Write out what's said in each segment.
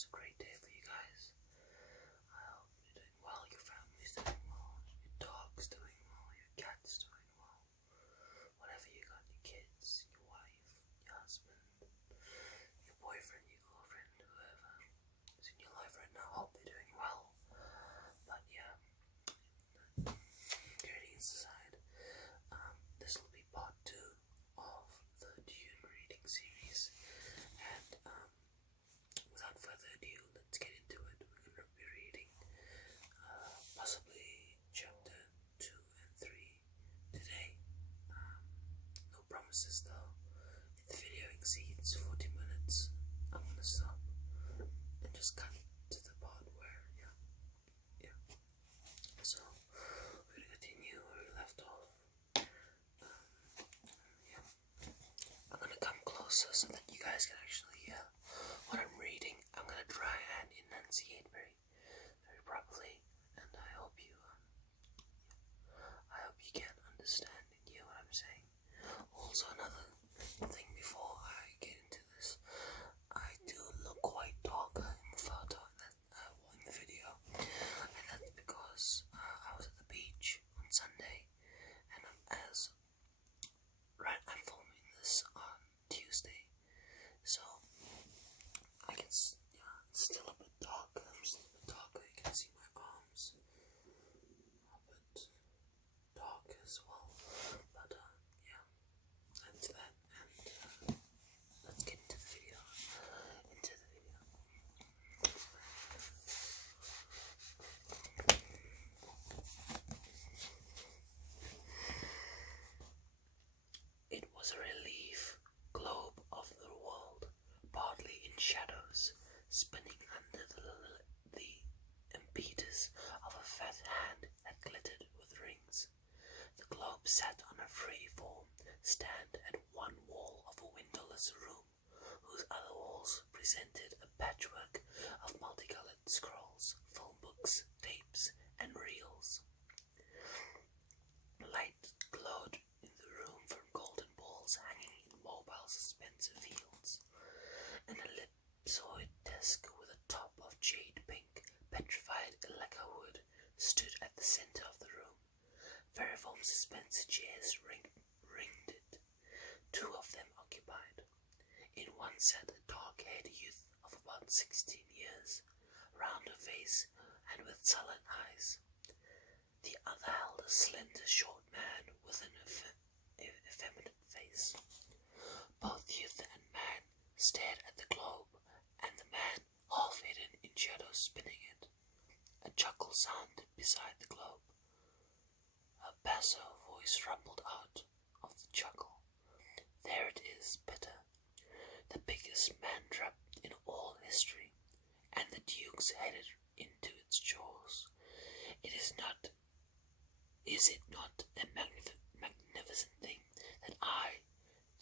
it's a great day for you guys. I hope you're doing well, your family's doing well, your dog's doing well, your cat's doing well. Whatever you got, your kids, your wife, your husband, your boyfriend, your girlfriend, whoever is in your life right now, hope they're doing well. But yeah, greetings aside, this will be part 2 of the Dune reading series, and without further ado, let's get into it. We're going to be reading possibly chapter 2 and 3 today. No promises though. If the video exceeds 40 minutes, I'm going to stop and just cut to the part where, yeah. So, we're going to continue where we left off. Yeah. I'm going to come closer so that you guys can actually hear what I'm reading. I'm going to try and enunciate very properly, and I hope you can understand and hear what I'm saying. Also, another thing before I get into this, I do look quite darker in the photo in the video, and that's because I was at the beach on Sunday, and I'm filming this on Tuesday, so I can, it's still a bit dark. I'm still a bit darker. You can see my arms a bit dark as well. But yeah, that's that. And let's get into the video. It was a relief globe of the world, partly in shadows, spinning under the impetus of a fat hand that glittered with rings. The globe sat on a free-form stand at one wall of a windowless room, whose other walls presented a patchwork of multicolored scrolls, film books, tapes, and reels. Light glowed in the room from golden balls hanging in mobile suspensive fields. An ellipsoid desk with a top of jade pink, petrified lacquer wood stood at the center of the room. Variform suspense chairs ringed it, 2 of them occupied. In one sat a dark-haired youth of about 16 years, round of face and with sullen eyes. The other held a slender, short man with an effeminate face. Both youth and man stared at the globe, and the man half hidden in shadows spinning it. A chuckle sounded beside the globe. A basso voice rumbled out of the chuckle. There it is, Peter, the biggest man-trap in all history, and the Duke's headed into its jaws. Is it not a magnificent thing that I,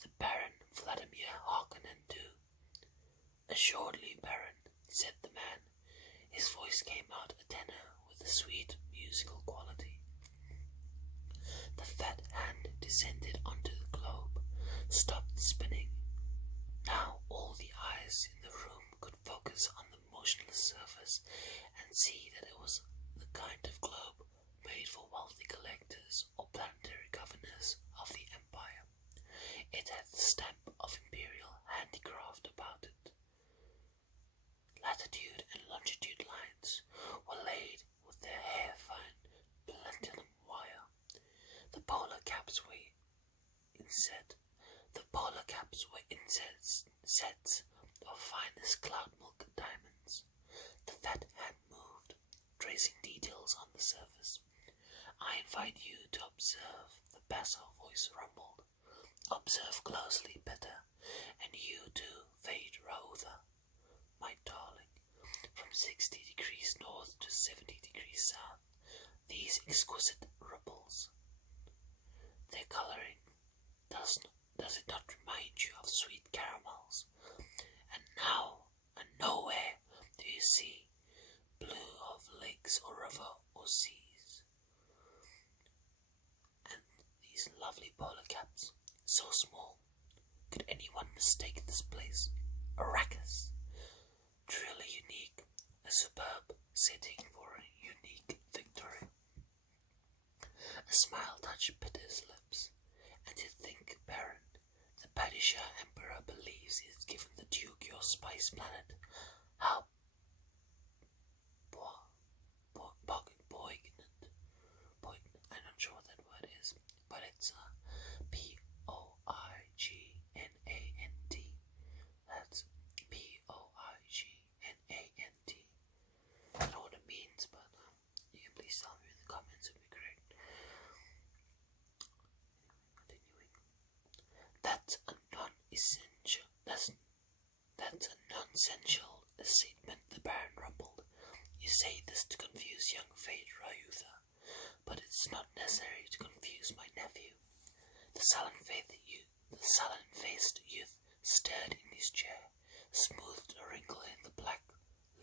the Baron Vladimir Harkonnen, do? Assuredly, Baron, said the man. His voice came out a tenor with a sweet musical quality. The fat hand descended onto the globe, stopped spinning. Now all the eyes in the room could focus on the motionless surface and see that it was the kind of globe made for wealthy collectors or planetary governors of the Empire. It had the stamp of imperial handicraft about it. Latitude and longitude lines were laid with their hair-fine platinum wire. The polar caps were inset. Sets of finest cloud milk diamonds. The fat hand moved, tracing details on the surface. I invite you to observe, the basso voice rumbled. Observe closely, Peter, and you too, Fade Rotha, my darling. From 60 degrees north to 70 degrees south, these exquisite ripples. Their coloring, does it not remind you of sweet caramels? And now, and nowhere do you see blue of lakes or river or seas. And these lovely polar caps, so small, could anyone mistake this place? Arrakis. truly unique, a superb setting for a unique victory. A smile touched Peter's lips, and to think, Baron, the Padishah Emperor believes he has given the Duke your spice planet. How poignant. I'm not sure what that word is, but it's Poignant. That's Poignant. I don't know what it means, but you can please tell me in the comments, it would be great. Continuing. That's a nonsensical statement, the Baron rumbled. You say this to confuse young Fade Rayutha, but it's not necessary to confuse my nephew. The sullen-faced youth stirred in his chair, smoothed a wrinkle in the black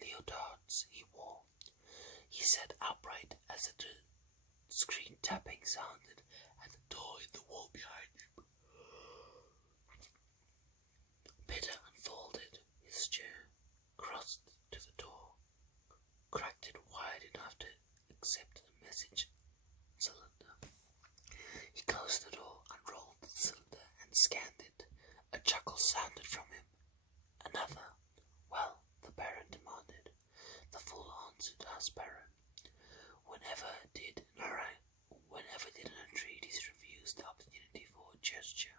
leotards he wore. He sat upright as a discreet tapping sounded at the door in the wall behind him. Peter unfolded his chair, crossed to the door, cracked it wide enough to accept a message cylinder. He closed the door, unrolled the cylinder, and scanned it. A chuckle sounded from him. Another. Well, the Baron demanded. The fool answered us, Baron. Whenever did an entreaties refuse the opportunity for a gesture?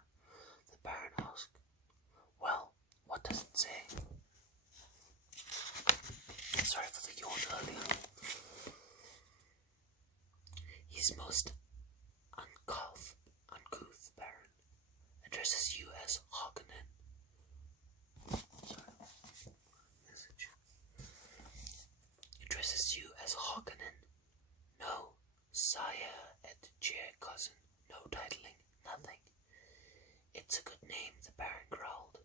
The Baron asked. Well, what does it say? Sorry for the yawn earlier. His most uncouth Baron addresses you as Harkonnen. Addresses you as Harkonnen. No, sire et chair cousin, no titling, nothing. It's a good name, the Baron growled,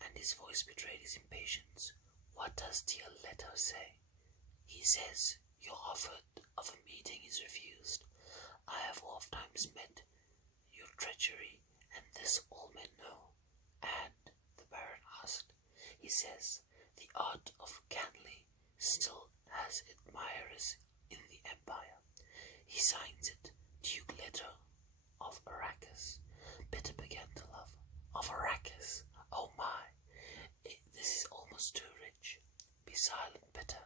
and his voice betrayed his impatience. What does dear letter say? He says your offer of a meeting is refused. I have oftentimes met your treachery, and this all men know. And, the Baron asked, he says, the art of Canley still has admirers in the Empire. He signs it, Duke Letter of Arrakis. Peter began to laugh. Of Arrakis? Oh my! This is almost too rich. Be silent, Peter,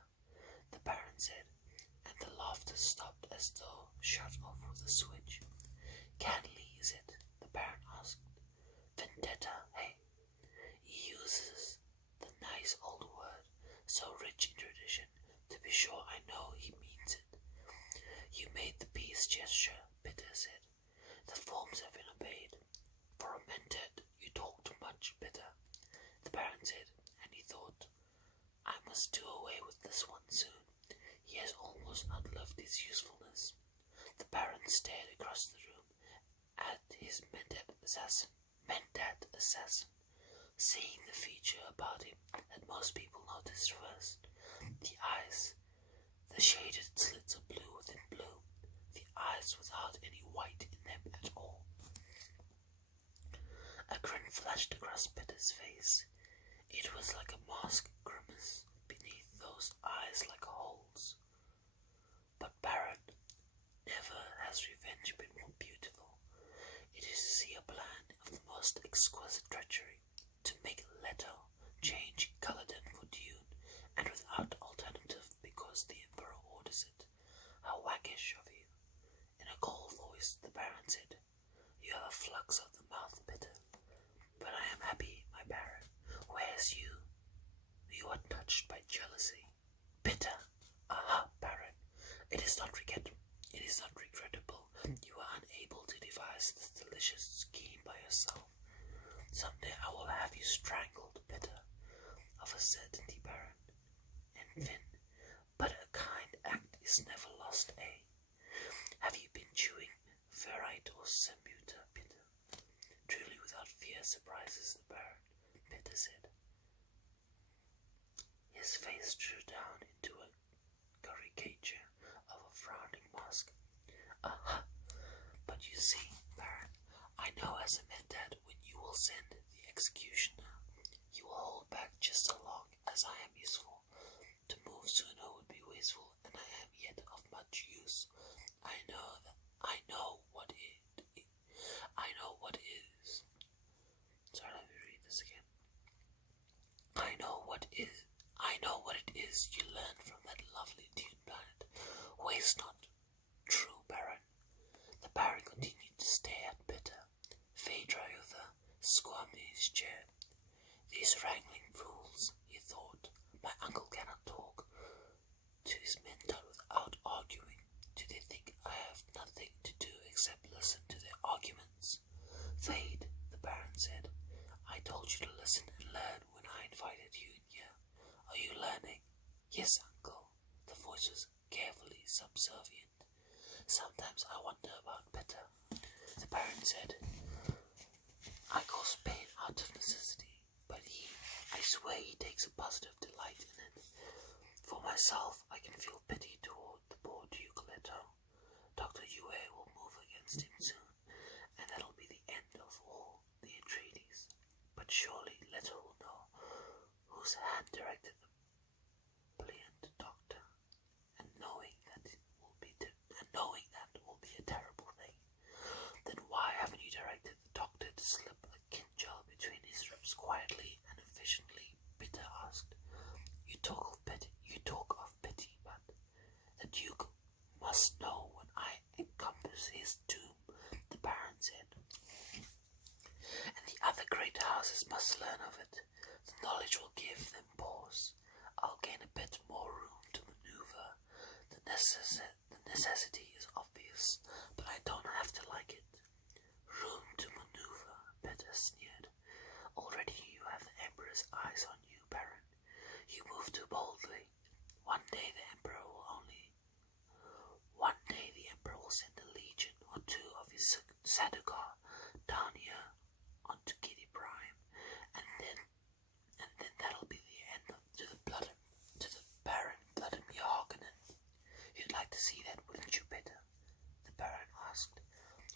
the Baron said, and the laughter stopped as though shut off with a switch. Canley, is it? The Baron asked. Vendetta, hey? He uses the nice old word, so rich in tradition. To be sure, I know he means it. You made the peace gesture, Peter said. The forms have been obeyed. For a mentat, you talk too much, Peter, the Baron said, and he thought, I must do away with this one soon. He has almost outlived his usefulness. The Baron stared across the room at his mentat assassin, seeing the feature about him that most people notice first. The eyes, the shaded slits of blue within blue, the eyes without any white in them at all. A grin flashed across Peter's face. It was like a masked grimace beneath those eyes like holes. But Baron, never has revenge been more beautiful. It is to see a plan of the most exquisite treachery, to make Leto change Caladan for Dune, and without alternative because the Emperor orders it. How waggish of you. In a cold voice, the Baron said, You have a flux of the mouth, Peter. But I am happy, my Baron. Whereas you are touched by jealousy. Bitter. Aha, Baron. It is not regrettable. You are unable to devise this delicious scheme by yourself. Someday I will have you strangled, Bitter. Of a certainty, Baron. And Finn. But a kind act is never lost, eh? Have you been chewing ferrite or semuta, Bitter? Truly without fear surprises the Baron, Peter said. His face drew down into a caricature of a frowning mask. Aha! But you see, Baron, I know as a mentat when you will send the executioner. You will hold back just so long as I am his graceful, and I am yet of much use. I know what it is. Sorry, let me read this again. I know what it is you learn from that lovely Dune planet. Waste not, true Baron. The Baron continued to stare at Bitter. Phaedra squirmed in his chair. These wrangling fools, he thought. My uncle cannot talk to his mentor without arguing. Do they think I have nothing to do except listen to their arguments? Fade, the Baron said. I told you to listen and learn when I invited you in here. Are you learning? Yes, uncle. The voice was carefully subservient. Sometimes I wonder about Bitter, the Baron said. I cause pain out of necessity, but I swear he takes a positive delight in it. For myself, I can feel pity toward the poor Duke Leto. Dr. Yue will move against him soon, and that'll be the end of all the entreaties. But surely Leto will know whose hand directed the brilliant doctor, and knowing that will be a terrible thing. Then why haven't you directed the doctor to slip a kinjal between his ribs quietly and efficiently? Bitter asked. You talk of pity, but the Duke must know when I encompass his tomb, the Baron said. And the other great houses must learn of it. The knowledge will give them pause. I'll gain a bit more room to maneuver. The necessity is obvious, but I don't have to like it. Room to maneuver, Bitter sneered. Already you have the Emperor's eyes on you, Baron. You move too boldly. One day the Emperor will send a legion or two of his Sadokar down here onto Kitty Prime, and then that'll be the end to the Baron Vladimir Harkonnen. You'd like to see that, wouldn't you, Bitter? The Baron asked.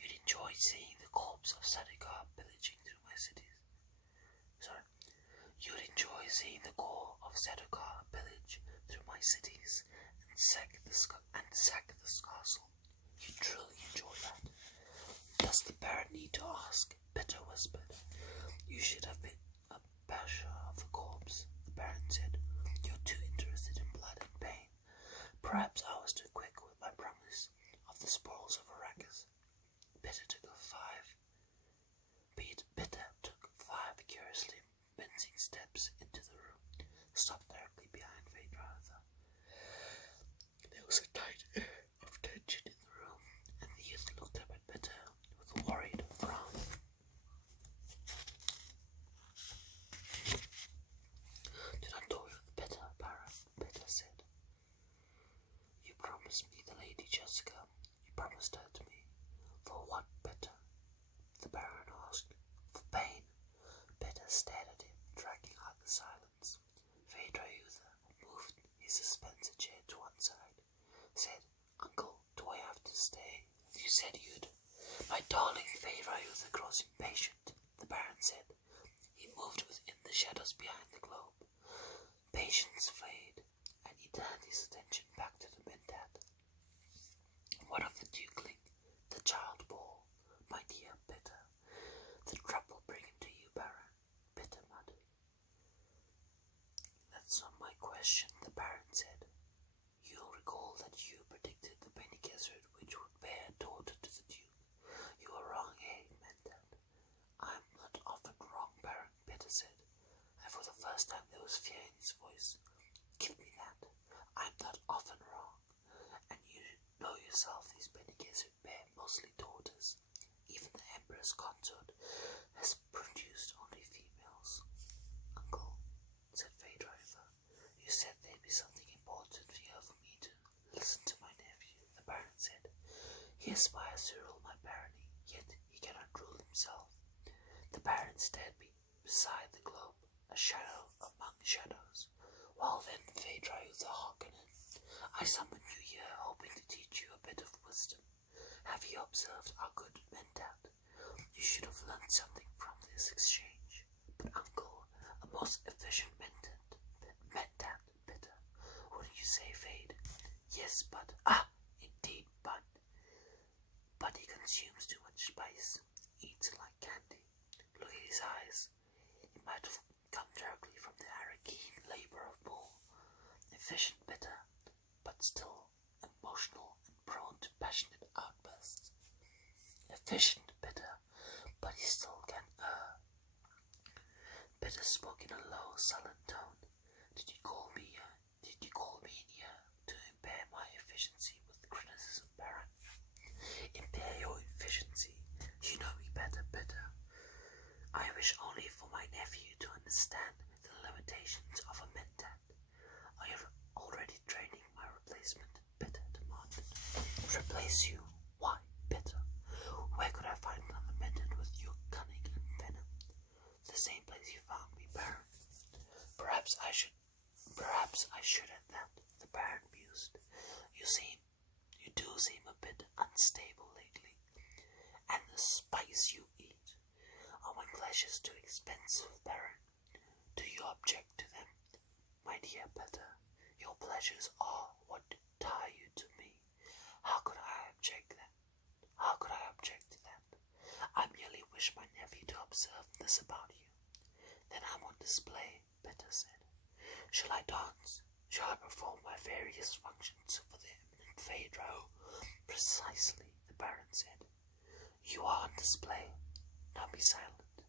You'd enjoy seeing the corpse of Sadokar pillaging through my cities. You'd enjoy seeing the core of Sadokar pillage through my cities and sack this castle. You truly enjoy that. Does the Baron need to ask? Bitter whispered. You should have been a basher of the corpse, the Baron said. You're too interested in blood and pain. Perhaps I was too quick with my promise of the spoils of Arrakis. Bitter took 5 curiously mincing steps into the room, stopped directly behind Phaedra. There was a tight air of tension in the room, and the youth looked up at Bitter with a worried frown. Do not toy with Bitter, Baron, Bitter said. You promised me the Lady Jessica. You promised her to me. For what, Bitter? The Baron asked. For pain. Bitter stared at him, dragging out the silence. Phaedra moved his suspensor chair to one side, said, Uncle, do I have to stay? You said you'd. My darling Phaedra grows impatient, the Baron said. He moved within the shadows behind the globe. Patience flayed, and he turned his attention back to the Mentat. What of the Dukeling, the child ball, my dear Bitter? The trouble bring him to you, Baron, Bitter muttered. That's not my question, the Baron said. You'll recall that you predicted the Bene Gesserit which would bear a daughter to the Duke. You were wrong, Mentat. I'm not often wrong, Baron, Bitter said, and for the first time there was fear in his voice. Give me that. I'm not often wrong, and you know yourself these Bene Gesserit bear mostly daughters. Even the Emperor's consort has produced only females. Uncle, said Phaedra, you said there'd be something important here for me to listen to my nephew, the Baron said. He aspires to rule my barony, yet he cannot rule himself. The Baron stared me beside the globe, a shadow among shadows. Well then, Phaedra Harkonnen, I summoned you here hoping to teach you a bit of wisdom. Have you observed our good Mentat? You should have learned something from this exchange. But uncle, a most efficient Mentat, Bitter. Wouldn't you say, Fade? Yes, but indeed, but he consumes too much spice, eats it like candy. Look at his eyes. He might have come directly from the Arrakeen labor of bull. Efficient, bitter, but still emotional and prone to passionate outbursts. Efficient, bitter, but he still can Bitter spoke in a low, sullen tone. Did you call me in here to impair my efficiency with criticism, Baron? Impair your efficiency. You know me better, Bitter. I wish only for my nephew to understand the limitations of a mentat. Are you already training my replacement? Bitter demanded. Replace you? Why, Bitter? Where could I find another mentat with your cunning and venom? The same place you found me, Baron. Perhaps I should at that, the Baron mused. You do seem a bit unstable lately. And the spice you eat. Are my pleasures too expensive, Baron? Do you object to them? My dear Bitter, your pleasures are what tie you to me. How could I object to them? I merely wish my nephew to observe this about you. Then I'm on display, Bitter said. Shall I dance? Shall I perform my various functions for the eminent Phaedra? Precisely, the Baron said. You are on display. Now be silent.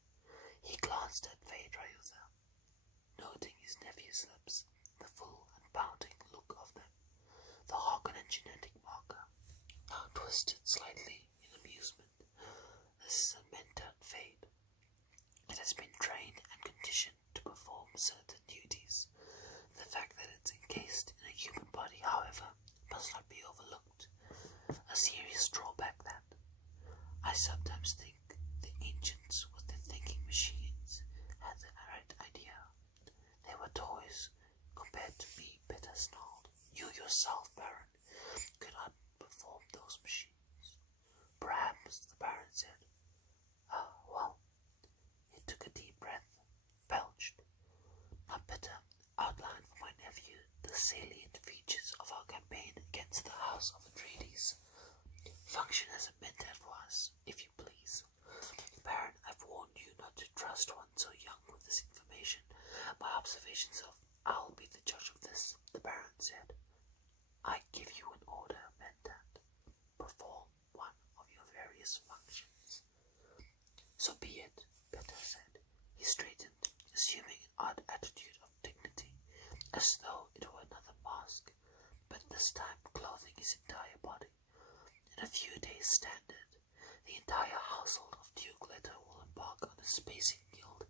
He glanced at Phaedra, noting his nephew's lips, the full and pouting look of them, the Harkonnen genetic marker, now twisted slightly in amusement. This is a mentat fade. It has been trained and conditioned to perform certain duties. The fact that it's encased in a human body, however, must not be overlooked. A serious drawback that I sometimes think the ancients with their thinking machines had the right idea. They were toys compared to me, Bitter snarled. You yourself, Baron, could not perform those machines. Perhaps, the Baron said. Well, he took a deep breath, belched. Now, Bitter, outlined for my nephew the salient features of our campaign against the House of Atreides. Function as a mentat for us, if you please. Baron, I've warned you not to trust one so young with this information. My observations of I'll be the judge of this, the Baron said. I give you an order, mentat. Perform one of your various functions. So be it, Bitter said. He straightened, assuming an odd attitude of dignity, as though it were another mask, but this time clothing his entire body. In a few days standard, the entire household of Duke Leto will embark on a spacing guild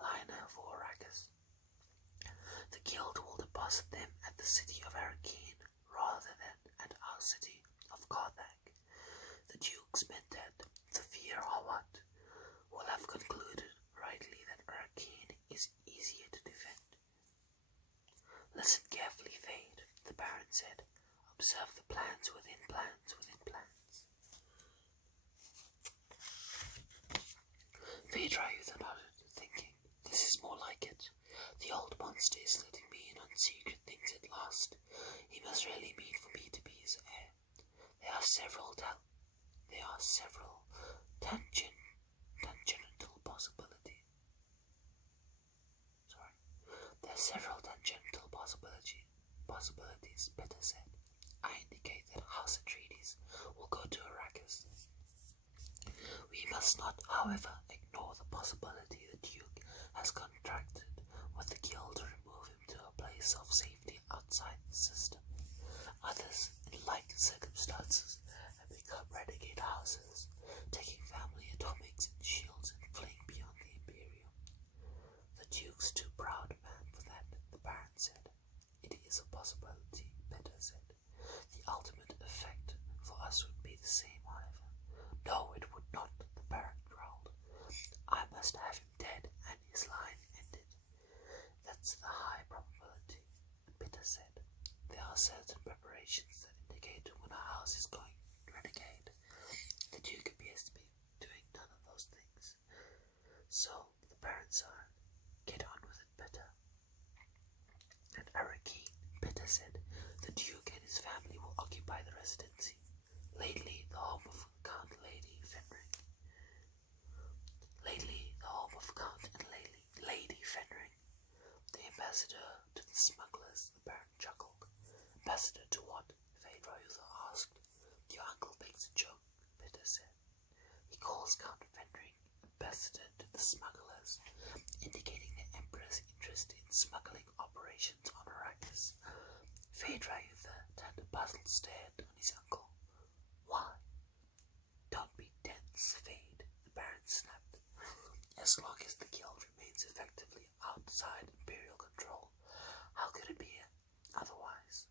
liner for Arrakis. The guild will deposit them at the city of Arrakeen rather than at our city of Carthag. The Duke's mentat, Thufir Hawat, will have concluded rightly that Arrakeen is easier to defend. Listen carefully, Fade, the Baron said. Observe the plans within plans within plans. Phaedra nodded, thinking, this is more like it. The old monster is letting me in on secret things at last. He must really mean for me to be his heir. There are several tangential possibilities. Possibilities, Bitter said. I indicate that House Atreides will go to Arrakis. We must not, however, ignore the possibility the Duke has contracted with the Guild to remove him to a place of safety outside the system. Others, in like circumstances, have become renegade houses, taking family atomics and shields and fleeing beyond the Imperium. The Duke's too proud a man for that, the Baron said. It is a possibility, Bitter said. The ultimate effect for us would be the same, however. No, it would not, the Baron growled. I must have him dead and his line ended. That's the high probability, Bitter said. There are certain preparations that indicate when a house is going renegade. The Duke appears to be doing none of those things. So, the Baron sighed. Get on with it, Bitter. At Arrakeen, Bitter said, occupy the residency, lately the home of Count and Lady Fenring. The ambassador to the smugglers, the Baron chuckled. Ambassador to what? Phaedra asked. Your uncle makes a joke, Peter said. He calls Count Fenring ambassador to the smugglers, indicating the Emperor's interest in smuggling operations on Arrakis. Phaedra turned a puzzled stare on his uncle. Why? Don't be dense, Fade, the Baron snapped. As long as the guild remains effectively outside Imperial control, how could it be otherwise?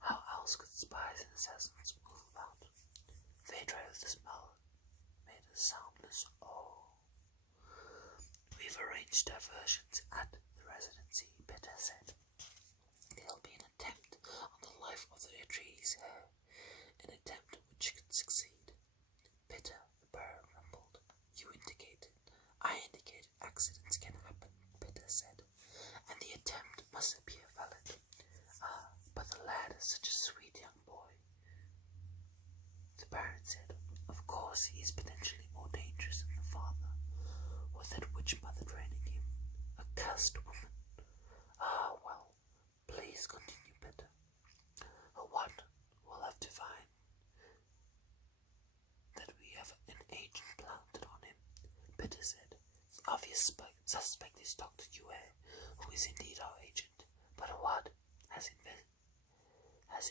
How else could spies and assassins move about? Phaedra with a smile made a soundless oh. We've arranged diversions at the residency, Peter said. There'll be an attempt on the life of the Atreides heir, an attempt which could succeed. Peter, the Baron rumbled. I indicated accidents can happen, Peter said, and the attempt must appear valid. But the lad is such a sweet young boy. The Baron said, of course he is potentially more dangerous than the father, with that witch mother training him. A cursed woman. Well, please continue, Peter. What? We'll have to find that we have an agent planted on him, Peter said. The obvious suspect is Dr. Yue, who is indeed our agent. But what? Has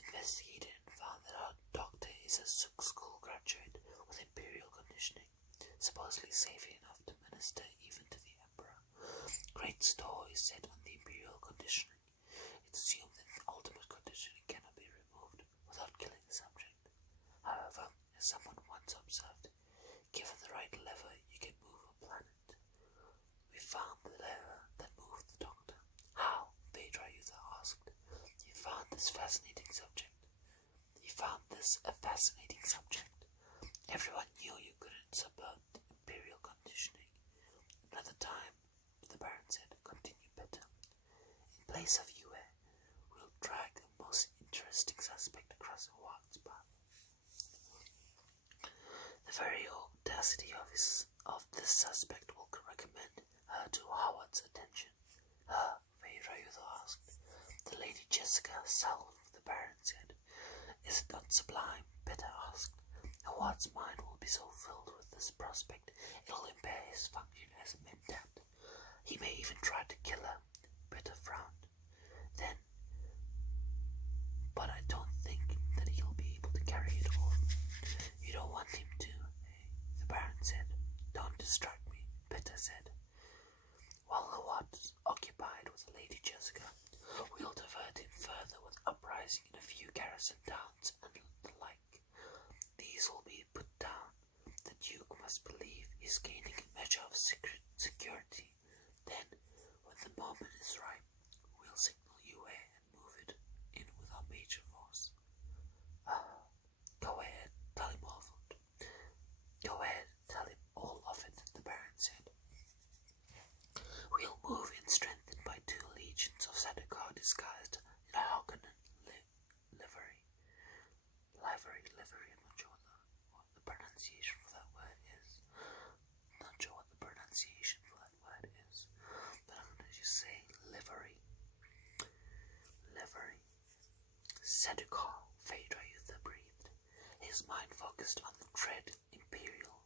investigated and found that our doctor is a school graduate with Imperial conditioning, supposedly safe enough to minister even to the Emperor. Great store is set on the Imperial conditioning. It's assumed that the ultimate conditioning cannot be removed without killing the subject. However, as someone once observed, given the right lever, you can move a planet. We found the lever that moved the doctor. How? Phaedra asked. You found this a fascinating subject. Everyone knew you couldn't subvert the Imperial conditioning. Another time, the Baron said, continue, Peter. In place of Yue, we'll drag the most interesting suspect across Howard's path. The very audacity of this suspect will recommend her to Howard's attention. Her, Phaedra asked. The Lady Jessica herself, the Baron said. Is it not sublime? Peter asked. Howard's mind will be so filled with this prospect it'll impair his function as a mentat. He may even try to kill her. Peter frowned. Then, but I don't think that he'll be able to carry it off. You don't want him to, the Baron said. Don't distract me, Peter said. While Howard's occupied with Lady Jessica, we'll divert him further with uprising in a few garrison towns and the like. These will be put down. The Duke must believe he's gaining a measure of security. Then, when the moment is right, we'll signal Yue and move it in with our major force. Go ahead, tell him all of it. Go ahead, tell him all of it, the Baron said. We'll move in strengthened by 2 legions of Sadokar disguised in a Harkonnen livery. I'm not sure what the pronunciation for that word is. But I'm going to just say livery. Sadokar, Phaedra breathed. His mind focused on the dread Imperial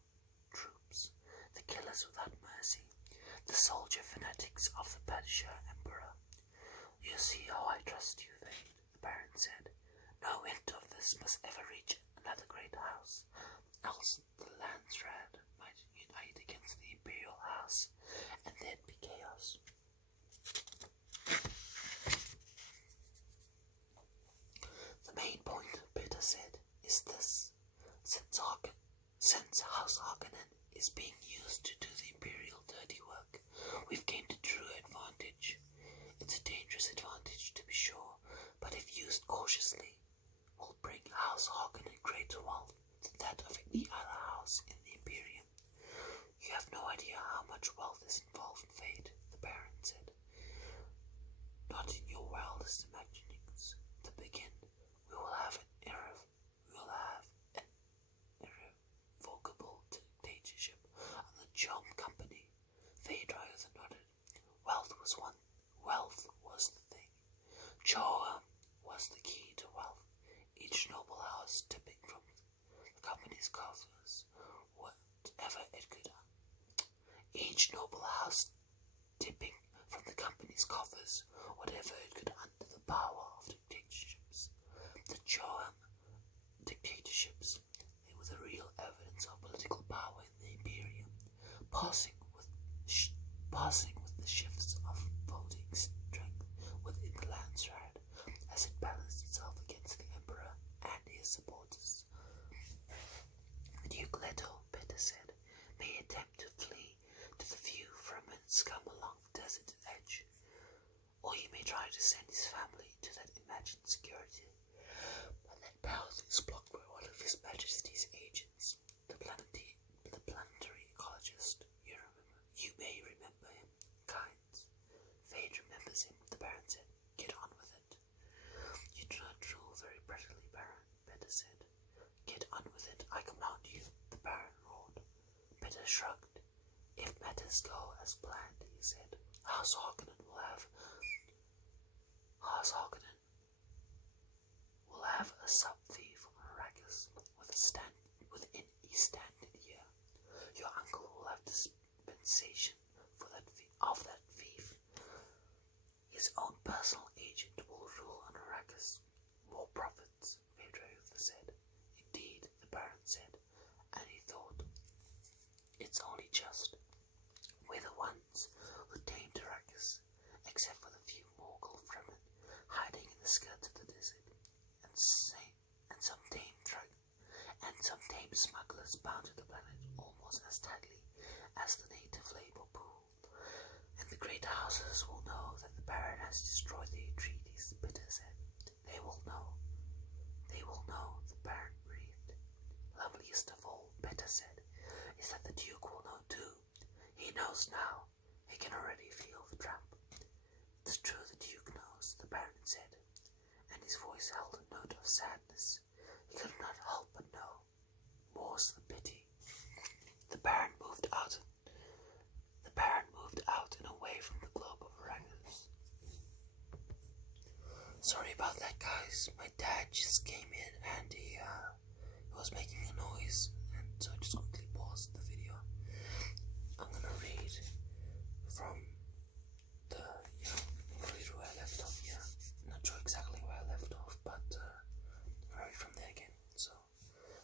troops, the killers without mercy, the soldier fanatics of the Persia Emperor. You see how I trust you, Thane, the Baron said. No hint of this must ever reach another great house, else the Landsraad might unite against the Imperial House, and there'd be chaos. The main point, Peter said, is this. Since House Harkonnen is being used to do the Imperial dirty work, we've gained a true advantage. It's a dangerous advantage, to be sure, but if used cautiously, will bring House Harkonnen greater wealth than that of any other house in the Imperium. You have no idea how much wealth is involved, Fade, the Baron company's coffers whatever it could. Each noble house tipping from the company's coffers whatever it could under the power of dictatorships. The Joam dictatorships, they were the real evidence of political power in the Imperium, passing with the shifts of voting strength within the Landsraad as it balanced itself against the Emperor and his supporters. Duke Leto, Peter said, may attempt to flee to the few Fremen scum along the desert edge, or he may try to send his family into that imagined security. But that path is blocked by one of His Majesty's agents, the planetary ecologist. You may remember him, Kynes. Fate remembers him, the Baron said. Get on with it. You do not rule very prettily, Baron, Peter said. Get on with it, I command you, the Baron roared. Peter shrugged. If matters go as planned, he said, House Harkonnen will have a sub-thief on Arrakis within a standard year. Your uncle will have dispensation for of that thief. His own personal agent will rule on Arrakis. More profits, Phaedra said. Indeed, the Baron said, and he thought, it's only just. We're the ones who tamed Arrakis, except for the few Morgul Fremen hiding in the skirts of the desert, and some tame smugglers bound to the planet almost as tightly as the native labor pool. And the great houses will know that the Baron has destroyed the treaties, Peter said. They will know, the Baron breathed. Loveliest of all, Peter said, is that the Duke will know too. He knows now. He can already feel the tramp. It's true the Duke knows, the Baron said, and his voice held a note of sadness. He could not help but know. More's the pity. The Baron moved out and away from the globe of Arrakis. Sorry about that, guys. My dad just came in and he was making a noise, and so I just quickly paused the video. I'm gonna read from where I left off. Yeah, not sure exactly where I left off, but right from there again. So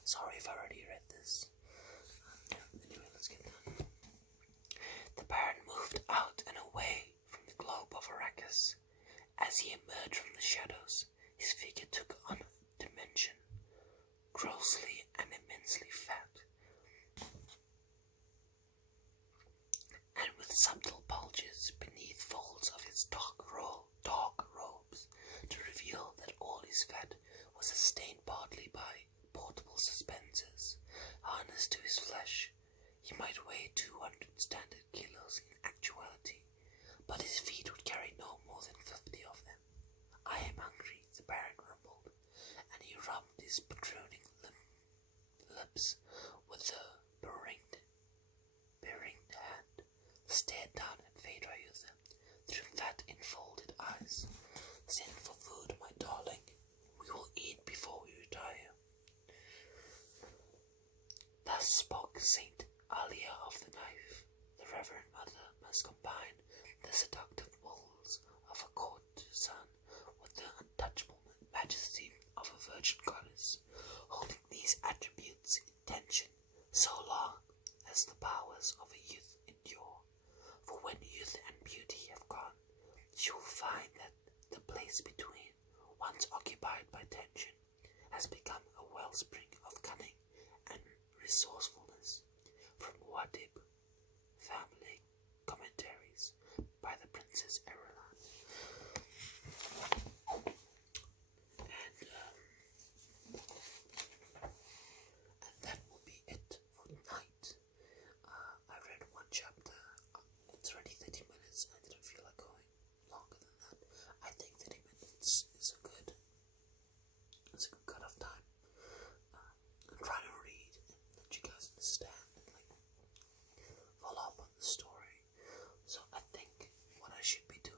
sorry if I already read this. Anyway, let's get done. The Baron moved out and away from the globe of Arrakis. As he emerged from the shadows, his figure took on a dimension, grossly and immensely fat, and with subtle bulges beneath folds of his dark robes to reveal that all his fat was sustained partly by portable suspensors harnessed to his flesh. He might weigh 200 standard kilos in actuality, but his feet would carry no more than 50 of them. I am hungry, the Baron rumbled, and he rubbed his protruding lips with a beringed hand, stared down at Phaedra through fat enfolded eyes. Send for food, my darling. We will eat before we retire. Thus spoke Saint Alia of the Knife. The Reverend Mother must combine the seductive walls of a courtesan with the untouchable majesty of a virgin goddess, holding these attributes in tension so long as the powers of a youth endure. For when youth and beauty have gone, she will find that the place between, once occupied by tension, has become a wellspring of cunning and resourcefulness. From Wadib Family Commentaries by the Princess Erelan. And that will be it for tonight. I read one chapter. It's already 30 minutes. I didn't feel like going longer than that. I think 30 minutes is a good cut off time. I'm trying to read and let you guys understand and follow up on the story. So I think what I should be doing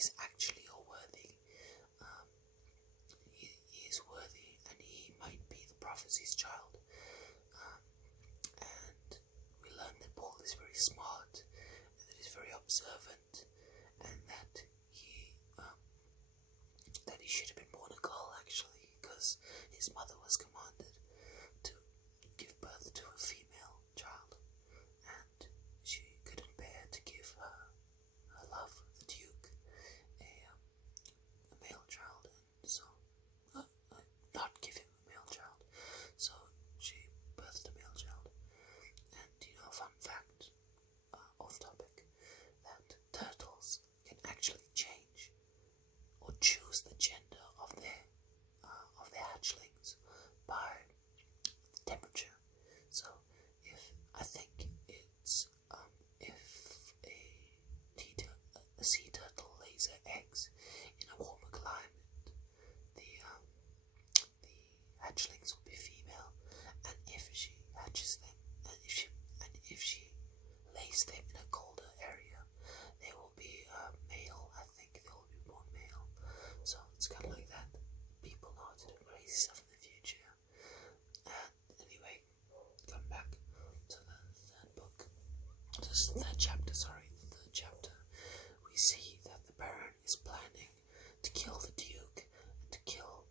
he's actually a worthy, he is worthy, and he might be the prophecy's child. And we learn that Paul is very smart, and that he's very observant, and that he should have been born a girl actually, because his mother was commanded to give birth to a female child, and she couldn't bear to give her love, the Duke, a male child, and so not give him a male child, so she birthed a male child. And fun fact, off topic, that turtles can actually change or choose the gender of their hatchlings by temperature. So I think it's if a sea turtle lays her eggs in a warmer climate, the hatchlings will be female, and if she hatches them, and if she lays them in a colder area, they will be male. I think they will be born male. So it's kind of like that. People know how to do crazy stuff in the future. And anyway, come back to the third book. Just the third chapter. We see that the Baron is planning to kill the Duke and to kill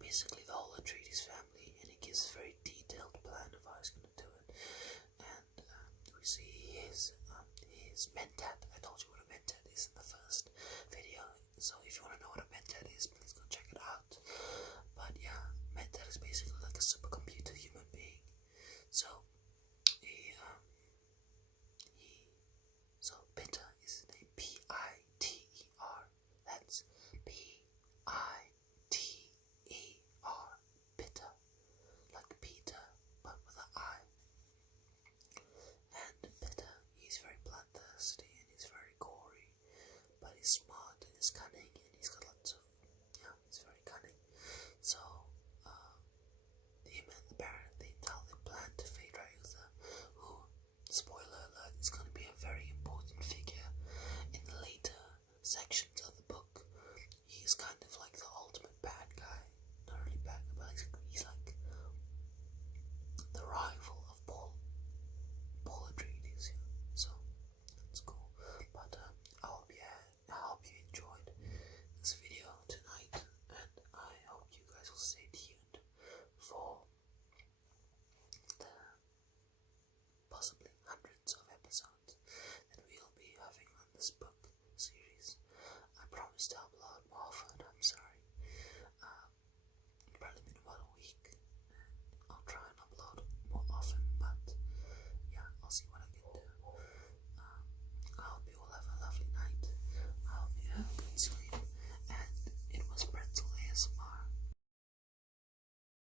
basically the whole Atreides family, and he gives a very detailed plan of how he's going to do it. And we see his mentat. I told you what a mentat is in the first video, so if you want to know